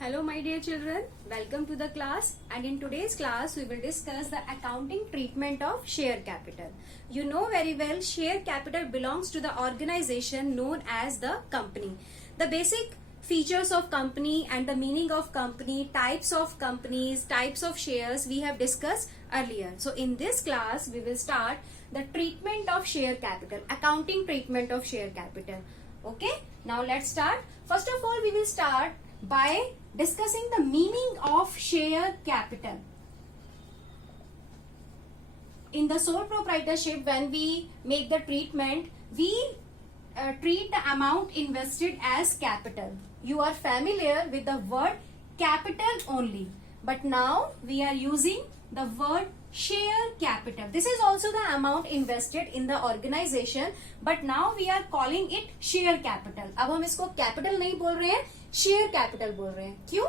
Hello my dear children, welcome to the class, and in today's class we will discuss the accounting treatment of share capital. You know very well share capital belongs to the organization known as the company. The basic features of company and the meaning of company, types of companies, types of shares we have discussed earlier. So in this class we will start the treatment of share capital, accounting treatment of share capital. Okay, now let's start. First of all we will start by discussing the meaning of share capital. In the sole proprietorship, when we make the treatment, we treat the amount invested as capital. You are familiar with the word capital only, but now we are using the word share capital. This is also the amount invested in the organization, but now we are calling it share capital. अब हम इसको capital नहीं बोल रहे हैं, share capital बोल रहे हैं. क्यों?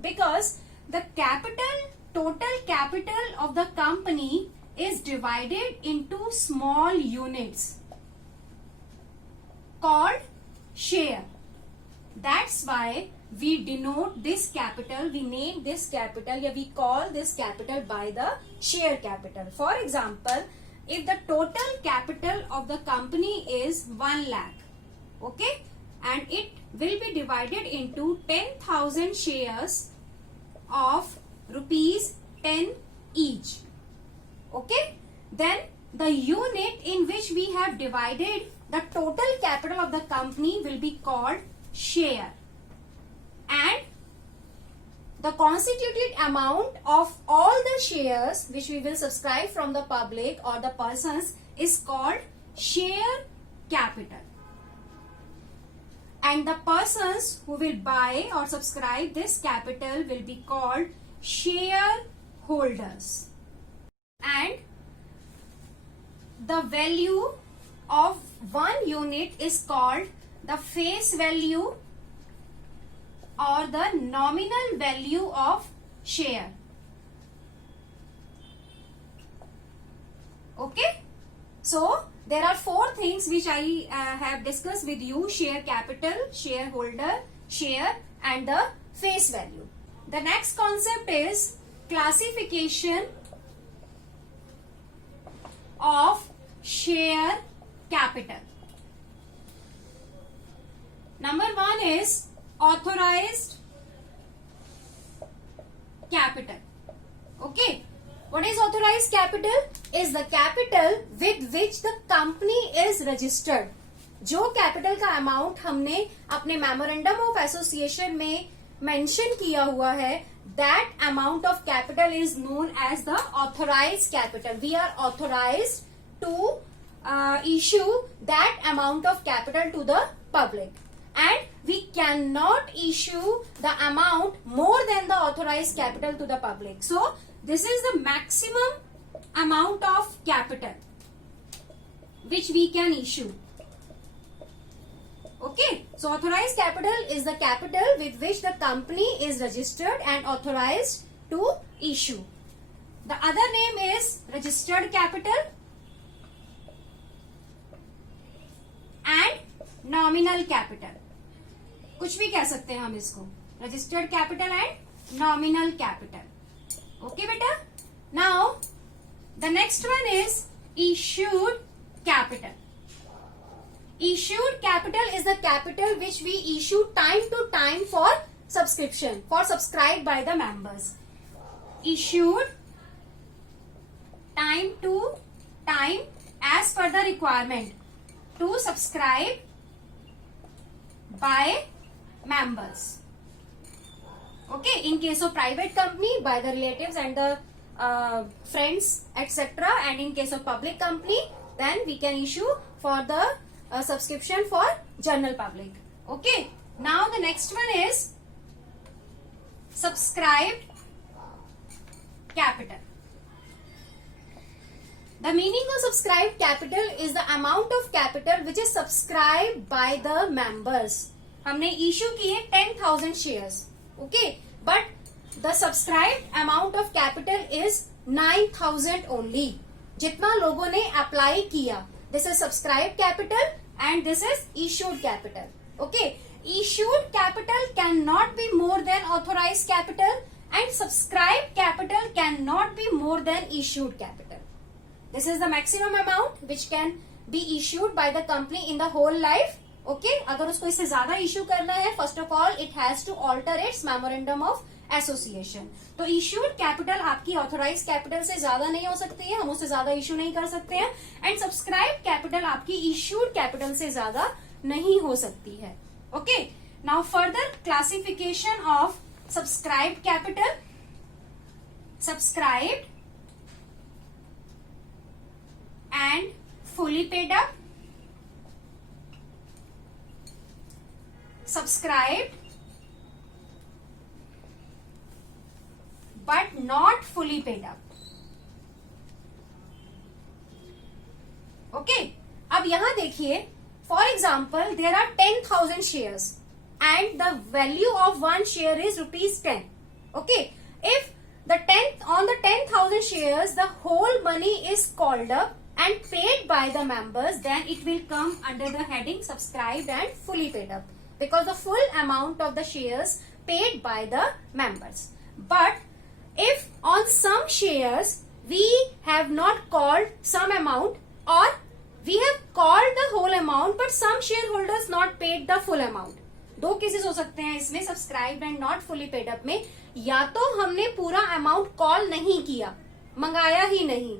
Because the total capital of the company is divided into small units called share. That's why we denote this capital, we name this capital, or we call this capital by the share capital. For example, if the total capital of the company is 1 lakh, okay, and it will be divided into 10,000 shares of rupees 10 each, okay, then the unit in which we have divided the total capital of the company will be called share, and the constituted amount of all the shares which we will subscribe from the public or the persons is called share capital, and the persons who will buy or subscribe this capital will be called shareholders, and the value of 1 unit is called the face value or the nominal value of share. Okay, so there are 4 things which I have discussed with you: share capital, shareholder, share, and the face value. The next concept is classification of share capital. Number 1 is authorized capital. Okay, what is authorized capital? Is the capital with which the company is registered. जो capital का amount हमने अपने memorandum of association में mention किया हुआ है, that amount of capital is known as the authorized capital. We are authorized to issue that amount of capital to the public, and we cannot issue the amount more than the authorized capital to the public. So this is the maximum amount of capital which we can issue. Okay, so authorized capital is the capital with which the company is registered and authorized to issue. The other name is registered capital and nominal capital. कुछ भी कह सकते हैं हम इसको, registered capital and nominal capital. Okay बेटा. Now the next one is issued capital. Issued capital is the capital which we issue time to time for subscription, for subscribed by the members. Issued time to time as per the requirement to subscribe by members. Okay, in case of private company, by the relatives and the friends, etc., and in case of public company, then we can issue for the subscription for general public. Okay, now the next one is subscribed capital. The meaning of subscribed capital is the amount of capital which is subscribed by the members. हमने issue किए 10,000 shares. Okay, but the subscribed amount of capital is 9,000 only. जितना लोगों ने apply किया, this is subscribed capital and this is issued capital. Okay, issued capital cannot be more than authorized capital and subscribed capital cannot be more than issued capital. This is the maximum amount which can be issued by the company in the whole life. Okay, अगर उसको इससे ज्यादा issue करना है, first of all it has to alter its memorandum of association. तो issued capital आपकी authorized capital से ज्यादा नहीं हो सकती है, हम उससे ज्यादा इश्यू नहीं कर सकते हैं, and subscribed capital आपकी issued capital से ज्यादा नहीं हो सकती है. Okay, now further classification of subscribed capital. Subscribed and fully paid up, subscribed but not fully paid up. Okay, अब यहां देखिए, for example there are 10,000 shares and the value of one share is rupees 10. Okay, if on the 10,000 shares the whole money is called up and paid by the members, then it will come under the heading subscribed and fully paid up, because the full amount of the shares paid by the members. But if on some shares we have not called some amount, or we have called the whole amount but some shareholders not paid the full amount, दो cases हो सकते हैं इसमें subscribed and not fully paid up में. या तो हमने पूरा अमाउंट कॉल नहीं किया, मंगाया ही नहीं.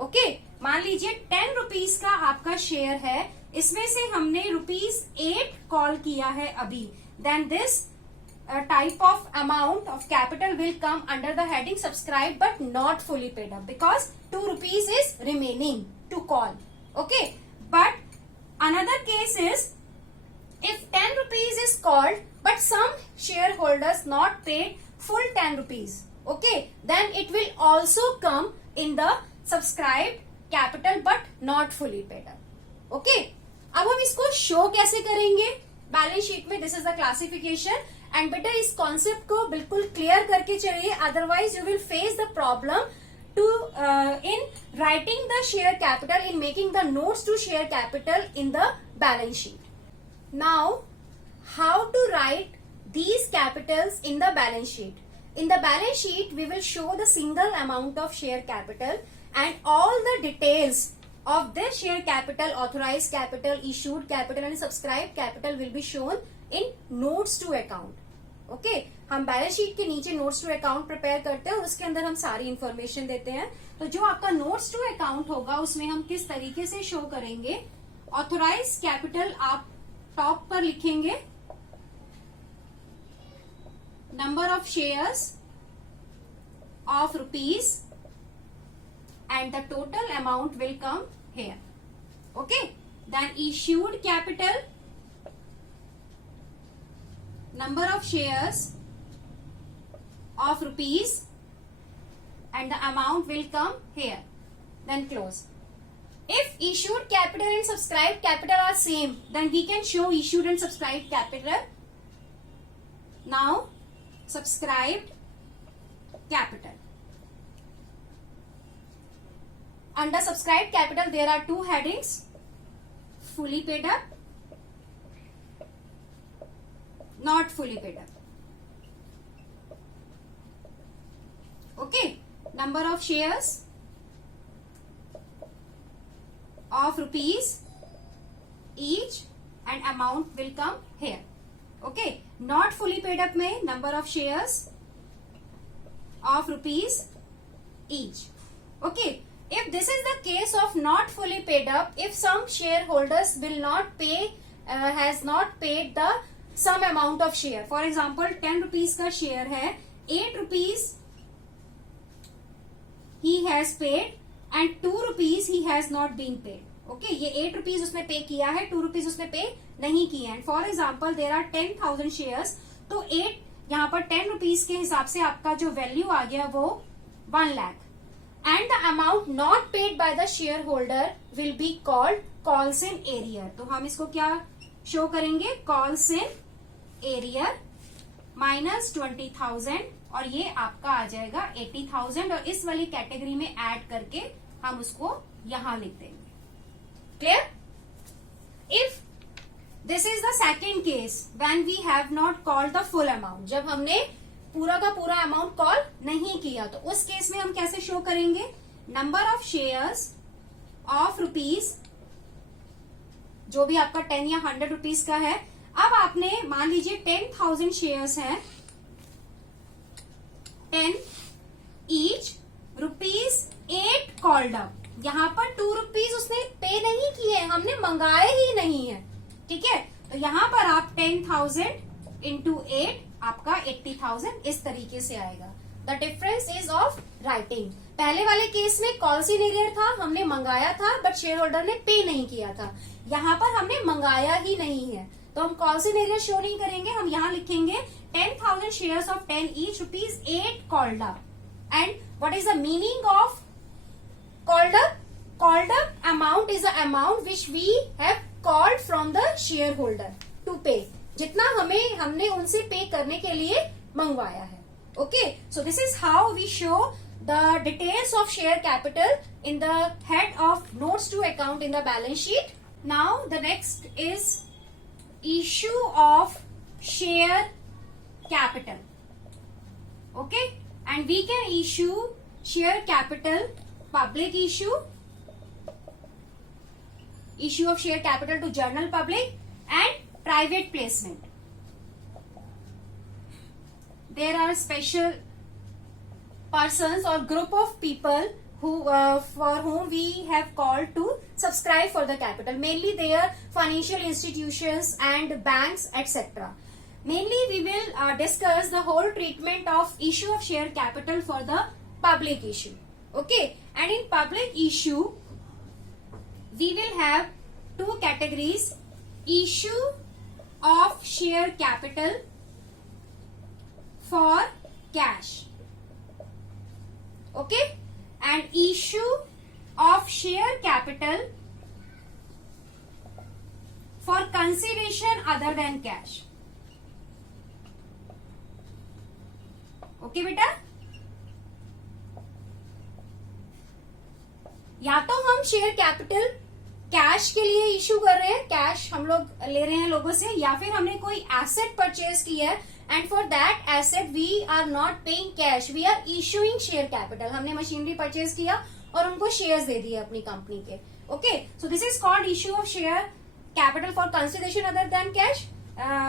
ओके, मान लीजिए 10 रुपीज का आपका शेयर है, इसमें से हमने ₹8 कॉल किया है अभी, then this type of amount of capital will come under the heading subscribed but not fully paid up, because 2 rupees is remaining to call. Okay, but another case is if 10 rupees is called but some shareholders not paid full 10 rupees, okay, then it will also come in the subscribed capital but not fully paid up. Okay, अब हम इसको show कैसे करेंगे balance sheet में? This is the classification. And बेटा इस concept को बिल्कुल क्लियर करके चलिए, otherwise you will face the problem to in writing the share capital, in making the notes to share capital in the balance sheet. Now, how to write these capitals in the balance sheet? In the balance sheet, we will show the single amount of share capital and all the details of this share capital, authorized capital, issued capital and subscribed capital will be shown in notes to account. Okay, हम balance sheet के नीचे notes to account prepare करते हैं और उसके अंदर हम सारी इंफॉर्मेशन देते हैं. तो जो आपका नोट्स टू अकाउंट होगा उसमें हम किस तरीके से शो करेंगे, ऑथोराइज कैपिटल आप टॉप पर लिखेंगे, number of shares of rupees and the total amount will come here. Okay, then issued capital, number of shares of rupees and the amount will come here, then close. If issued capital and subscribed capital are same, then we can show issued and subscribed capital. Now subscribed capital, under subscribed capital there are two headings, fully paid up, not fully paid up. Okay, number of shares of rupees each and amount will come here. Okay, not fully paid up में number of shares of rupees each. Okay, if this is the case of not fully paid up, if some shareholders will not pay, has not paid the some amount of share, for example 10 rupees का share है, 8 rupees he has paid and 2 rupees he has not been paid. Okay, ये 8 rupees उसने पे किया है, 2 rupees उसने पे नहीं किया है. For example there are 10,000 shares, तो 8 यहाँ पर 10 rupees के हिसाब से आपका जो वैल्यू आ गया वो 1 lakh, and the amount not paid by the shareholder will be called calls in arrear. तो हम इसको क्या शो करेंगे, कॉल्स इन एरियर माइनस 20,000 और ये आपका आ जाएगा 80,000 और इस वाली कैटेगरी में ऐड करके हम उसको यहां लिख देंगे. Clear? If this is the second case when we have not called the full amount, जब हमने पूरा का पूरा अमाउंट कॉल नहीं किया, तो उस केस में हम कैसे शो करेंगे, number of shares of rupees, जो भी आपका 10 या 100 रुपीज का है। अब आपने मान लीजिए 10,000 शेयर्स हैं, 10 ईच, ₹8 कॉल्ड अप। यहाँ पर 2 रुपीज उसने पे नहीं किए, हमने मंगाए ही नहीं है, ठीक है। तो यहाँ पर आप 10,000 इंटू 8 आपका 80,000 इस तरीके से आएगा। The difference is of writing. पहले वाले केस में कॉल सिनेरियर था, हमने मंगाया था बट शेयर होल्डर ने पे नहीं किया था। यहाँ पर हमने मंगाया ही नहीं है, तो हम कॉल सिनेरियर शो नहीं करेंगे, हम यहाँ लिखेंगे 10,000 shares of 10 each, ₹8 called up. And what is the meaning of called up? Called up amount is the amount which we have called from the shareholder to pay. जितना हमने उनसे पे करने के लिए मंगवाया है। Okay, so this is how we show the details of share capital in the head of notes to account in the balance sheet. Now the next is issue of share capital. Okay, and we can issue share capital, public issue of share capital to general public, and private placement. There are special persons or group of people who for whom we have called to subscribe for the capital. Mainly they are financial institutions and banks, etc. Mainly we will discuss the whole treatment of issue of share capital for the public issue. Okay, and in public issue we will have two categories: issue of share capital for cash, okay, and issue of share capital for consideration other than cash. Okay बेटा, या तो हम share capital cash के लिए issue कर रहे हैं, cash हम लोग ले रहे हैं लोगों से, या फिर हमने कोई एसेट परचेज किया है and for that asset we are not paying cash, we are issuing share capital. हमने मशीनरी परचेज किया और उनको शेयर्स दे दिए अपनी कंपनी के। Okay, so this is called issue of share capital for consideration other than cash.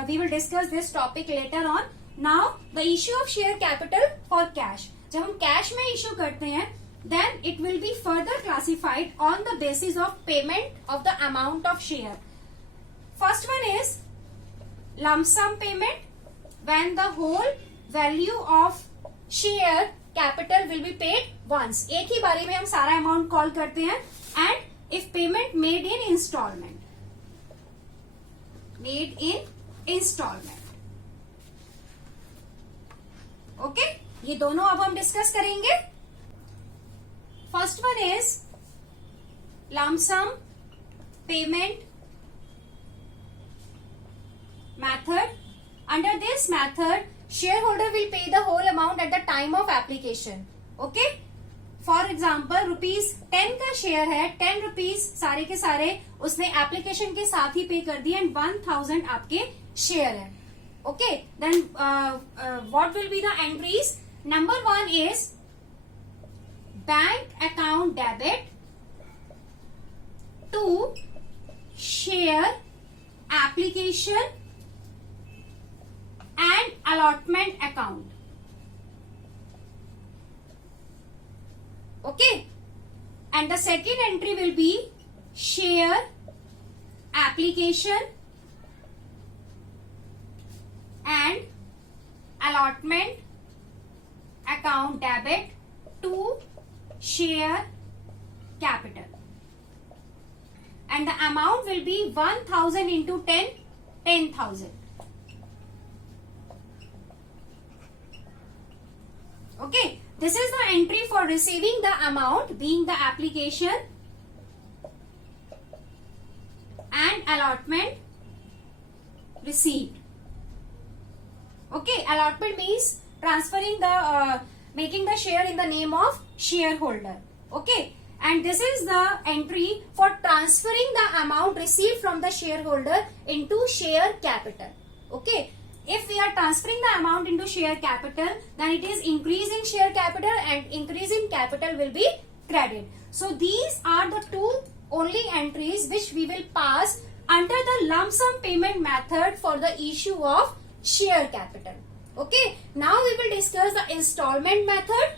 We will discuss this topic later on. Now the issue of share capital for cash, जब हम cash में issue करते हैं then it will be further classified on the basis of payment of the amount of share. First one is lump sum payment, when the whole value of share capital will be paid once. एक ही बारी में हम सारा amount call करते हैं। and if payment made in installment, okay, ये दोनों अब हम डिस्कस करेंगे। First one is lump sum payment method. Under this method, shareholder will pay the whole amount at the time of application. Okay? For example, ₹10 का share है, 10 rupees सारे के सारे उसने एप्लीकेशन के साथ ही पे कर दिए एंड 1000 आपके शेयर है। Okay? Then what will be the entries? Number 1 is bank account debit to share application and allotment account. Okay, and the second entry will be share application and allotment account debit to share capital, and the amount will be 1000 into 10, 10,000. Okay, this is the entry for receiving the amount being the application and allotment received. Okay, allotment means transferring the making the share in the name of shareholder. Okay, and this is the entry for transferring the amount received from the shareholder into share capital. Okay, if we are transferring the amount into share capital, then it is increase in share capital, and increase in capital will be credit. So these are the two only entries which we will pass under the lump sum payment method for the issue of share capital. Okay, now we will discuss the installment method.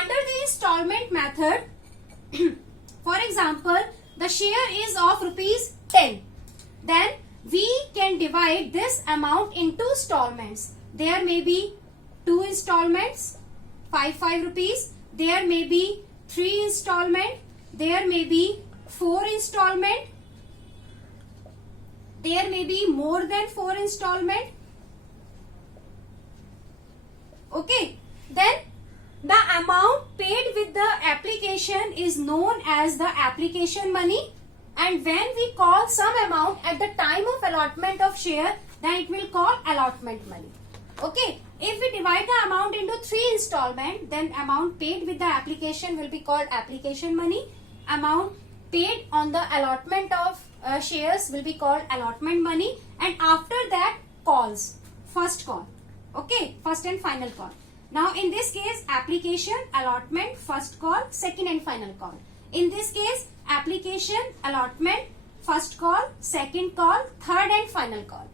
Under the installment method, for example, the share is of rupees 10. Then we can divide this amount into installments. There may be 2 installments, 5 rupees. There may be 3 installment. There may be 4 installment. There may be more than 4 installment. Okay. Then the amount paid with the application is known as the application money, and when we call some amount at the time of allotment of share, then it will call allotment money. Okay, if we divide the amount into 3 installment, then amount paid with the application will be called application money. Amount paid on the allotment of shares will be called allotment money, and after that calls, first call. Okay, first and final call. Now in this case, application, allotment, first call, second and final call. In this case, application, allotment, first call, second call, third and final call.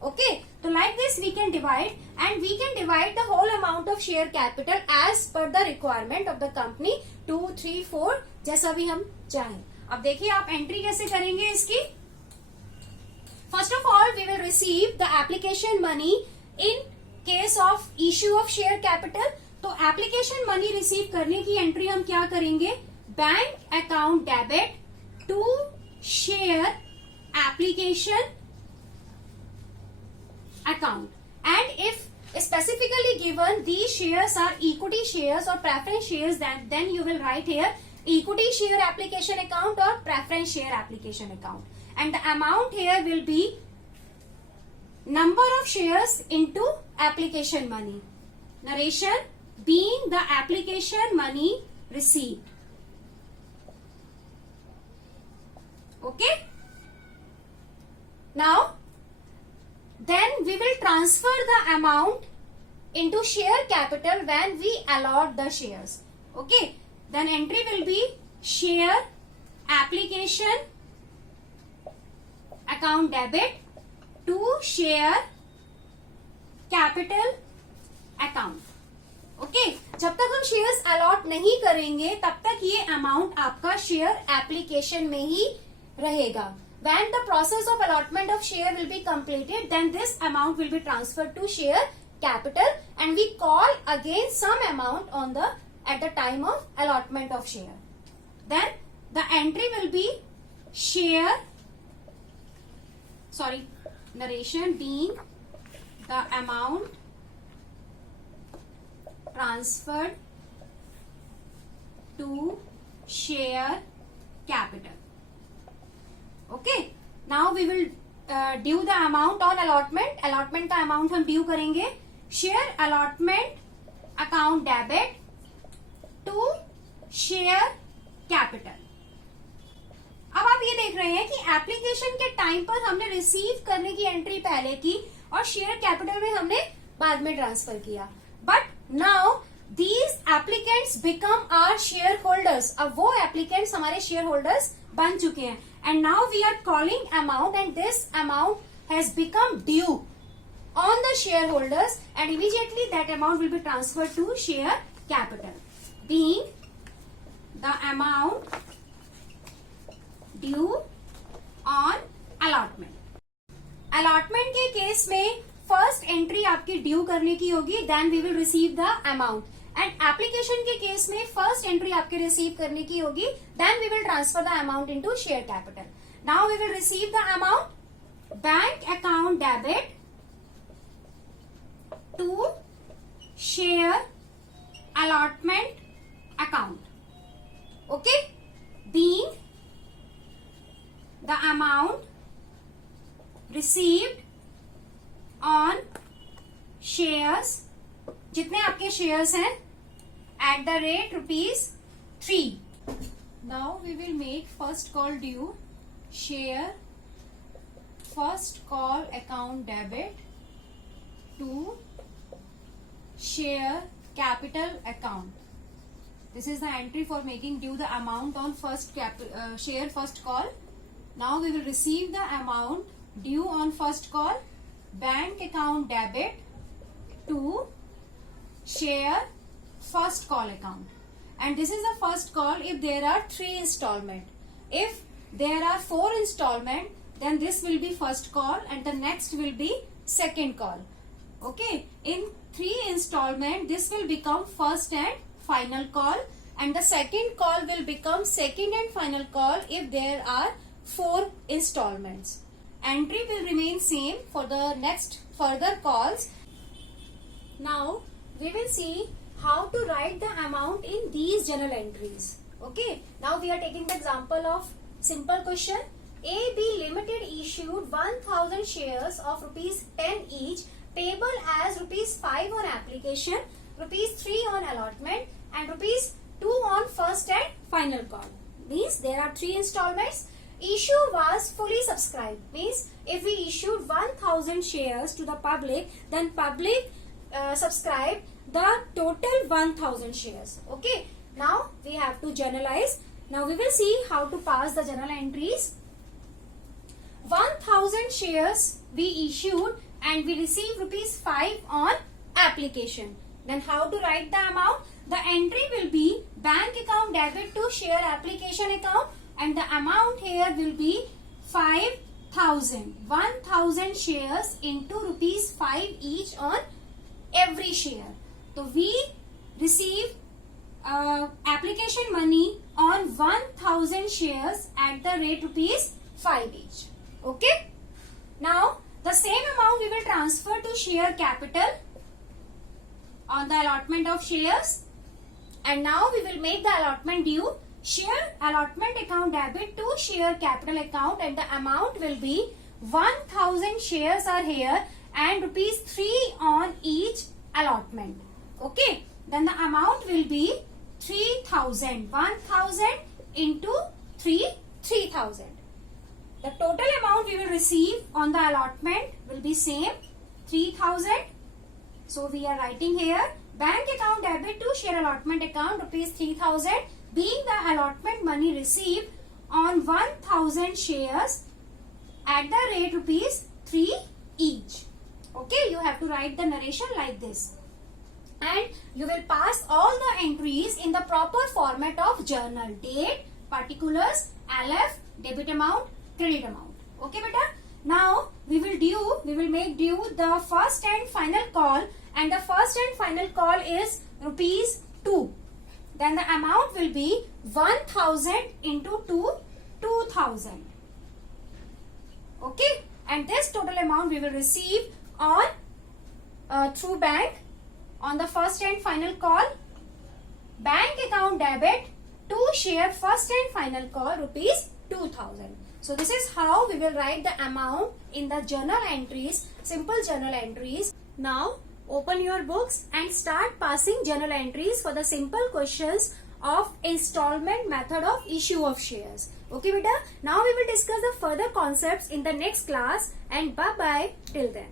Okay, so like this we can divide, and we can divide the whole amount of share capital as per the requirement of the company, 2, 3, 4 जैसा भी हम चाहें. अब देखिए आप entry कैसे करेंगे इसकी. First of all, we will receive the application money in case of issue of share capital. तो application money receive करने की एंट्री हम क्या करेंगे? Bank account debit to share application account, and if specifically given these shares are equity shares or preference shares, then you will write here equity share application account or preference share application account, and the amount here will be number of shares into application money. Narration being the application money received. Okay, now then we will transfer the amount into share capital when we allot the shares. Okay, then entry will be share application account debit to share capital account. Okay, जब तक हम shares allot नहीं करेंगे तब तक ये amount आपका share application में ही रहेगा. When the process of allotment of share will be completed, then this amount will be transferred to share capital, and we call again some amount on the at the time of allotment of share. Then the entry will be share. Sorry, narration being the amount transferred to share capital. Okay, now we will due the amount on allotment. Allotment का amount हम due करेंगे. Share allotment account debit to share capital. अब आप ये देख रहे हैं कि एप्लीकेशन के टाइम पर हमने रिसीव करने की एंट्री पहले की और शेयर कैपिटल में हमने बाद में ट्रांसफर किया. But now these applicants become our share holders. अब वो एप्लीकेंट्स हमारे शेयर होल्डर्स बन चुके हैं, and now we are calling amount, and this amount has become due on the shareholders, and immediately that amount will be transferred to share capital, being the amount due on allotment. Allotment के case में first entry आपकी due करने की होगी, then we will receive the amount. And application के case में first entry आपके receive करने की होगी, then we will transfer the amount into share capital. Now we will receive the amount bank account debit to share allotment account. Okay, being the amount received on shares जितने आपके shares हैं at the rate ₹3. Now we will make first call due, share first call account debit to share capital account. This is the entry for making due the amount on share first call. Now we will receive the amount due on first call, bank account debit to share first call account. And this is the first call if there are 3 installment. If there are 4 installment, then this will be first call and the next will be second call. Okay, in 3 installment, this will become first and final call, and the second call will become second and final call if there are 4 installments. Entry will remain same for the next further calls. Now we will see how to write the amount in these journal entries. Okay, now we are taking the example of simple question. AB Limited issued 1000 shares of ₹10 each, payable as ₹5 on application, ₹3 on allotment, and ₹2 on first and final call. Means there are 3 installments. Issue was fully subscribed. Means if we issued 1000 shares to the public, then public subscribed the total 1000 shares. Okay, now we have to journalize. Now we will see how to pass the journal entries. 1000 shares we issued and we received ₹5 on application. Then how to write the amount? The entry will be bank account debit to share application account, and the amount here will be 5000. 1000 shares into ₹5 each on every share. So we receive application money on 1000 shares at the rate ₹5 each. Okay. Now the same amount we will transfer to share capital on the allotment of shares, and now we will make the allotment due. Share allotment account debit to share capital account, and the amount will be 1000 shares are here and ₹3 on each allotment. Okay, then the amount will be 3000. 1000 into 3000. The total amount we will receive on the allotment will be same, 3000. So we are writing here bank account debit to share allotment account ₹3000, being the allotment money received on 1000 shares at the rate ₹3 each. Okay, you have to write the narration like this, and you will pass all the entries in the proper format of journal: date, particulars, LF, debit amount, credit amount. Okay beta. Now we will make due the first and final call, and the first and final call is ₹2. Then the amount will be 1000 into 2, 2000. Okay, and this total amount we will receive on through bank on the first and final call. Bank account debit to share first and final call ₹2000. So this is how we will write the amount in the journal entries, simple journal entries. Now open your books and start passing journal entries for the simple questions of installment method of issue of shares. Okay beta, now we will discuss the further concepts in the next class, and bye bye till then.